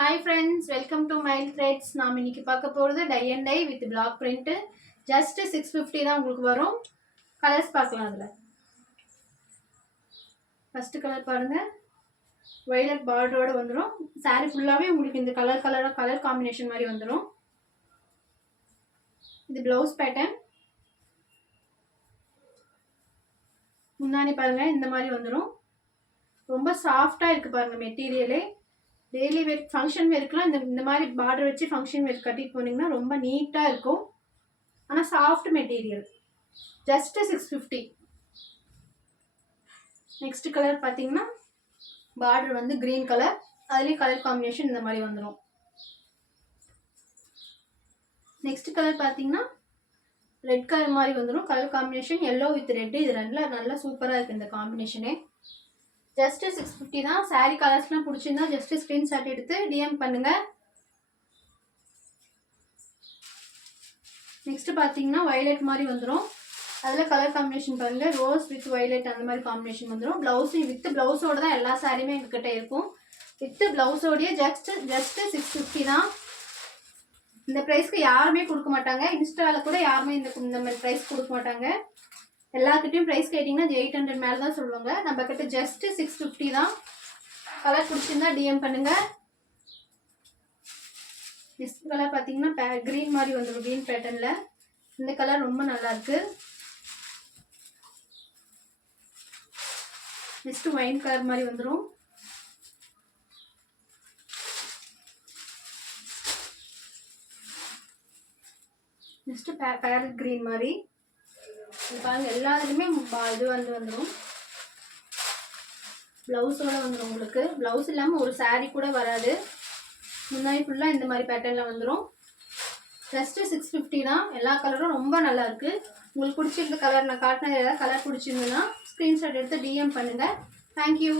Hi friends, welcome to Mile Threads. நாம் இன்னைக்கு பார்க்க போறது tie and dye with black print. Just 650 தான் உங்களுக்கு வரும். கலர்ஸ் பார்க்கலாம் அதுல. ஃபர்ஸ்ட் கலர் பாருங்க. வயலட் பார்டரோட வந்துரும். saree ஃபுல்லாவே உங்களுக்கு இந்த கலர் காம்பினேஷன் மாதிரி வந்துரும். இது ப்ளவுஸ் பேட்டர்ன். முன்னாடி பாருங்க இந்த மாதிரி வந்துரும். ரொம்ப சாஃப்ட்டா இருக்கு பாருங்க மெட்டீரியலே. டெய்லி வேர் ஃபங்க்ஷன் வேர்க்குலாம் இந்த மாதிரி பார்டர் வச்சு ஃபங்க்ஷன் வேர் கட்டிட்டு போனீங்கன்னா ரொம்ப நீட்டாக இருக்கும். ஆனால் soft material. Just 650. Next colour பார்த்தீங்கன்னா பார்டர் வந்து கிரீன் கலர், அதுலேயும் கலர் காம்பினேஷன் இந்த மாதிரி வந்துடும். நெக்ஸ்ட் கலர் பார்த்தீங்கன்னா ரெட் கலர் மாதிரி வந்துடும். Colour combination yellow with red. இது நல்லா சூப்பராக இருக்குது இந்த காம்பினேஷனே. ஜஸ்ட் 650 தான். சாரீ கலர்ஸ்லாம் பிடிச்சிருந்தா ஜஸ்ட் ஸ்க்ரீன்ஷாட் எடுத்து டிஎம் பண்ணுங்க. நெக்ஸ்ட் பார்த்தீங்கன்னா வயலட் மாதிரி வந்துடும். அதில் கலர் காம்பினேஷன் பாருங்க, ரோஸ் வித் வயலட் அந்த மாதிரி காம்பினேஷன் வந்துடும். ப்ளவுஸு வித் ப்ளவுஸோட தான் எல்லா சாரியுமே எங்ககிட்ட இருக்கும். வித் ப்ளவுஸோடைய ஜஸ்ட் 650 தான். இந்த ப்ரைஸ்க்கு யாருமே கொடுக்க மாட்டாங்க. இன்ஸ்டாவில் கூட யாருமே இந்த மாதிரி ப்ரைஸ் கொடுக்க மாட்டாங்க. எல்லாத்துட்டையும் ப்ரைஸ் கேட்டிங்கன்னா 800 மேலே தான் சொல்லுவாங்க. நம்ம கிட்ட ஜஸ்ட் 650 தான். கலர் பிடிச்சிருந்தா டிஎம் பண்ணுங்க. நெக்ஸ்ட் கலர் பார்த்தீங்கன்னா க்ரீன் மாதிரி வந்துடும், க்ரீன் பேட்டர்னில். இந்த கலர் ரொம்ப நல்லா இருக்கு. நெக்ஸ்ட் ஒயின் கலர் மாதிரி வந்துடும். நெக்ஸ்ட் பேரட் க்ரீன் மாதிரி. இது பாருங்க எல்லாத்துலேயுமே இது வந்துடும். ப்ளவுஸோட வந்துடும். உங்களுக்கு ப்ளவுஸ் இல்லாமல் ஒரு சாரீ கூட வராது. முன்னாடி ஃபுல்லாக இந்த மாதிரி பேட்டர்னில் வந்துடும். ஜஸ்ட்டு 650 தான். எல்லா கலரும் ரொம்ப நல்லா இருக்குது. உங்களுக்கு பிடிச்சிருந்த கலர் நான் காட்டினது ஏதாவது கலர் பிடிச்சிருந்ததுன்னா ஸ்க்ரீன்ஷாட் எடுத்து டிஎம் பண்ணுங்கள். தேங்க்யூ.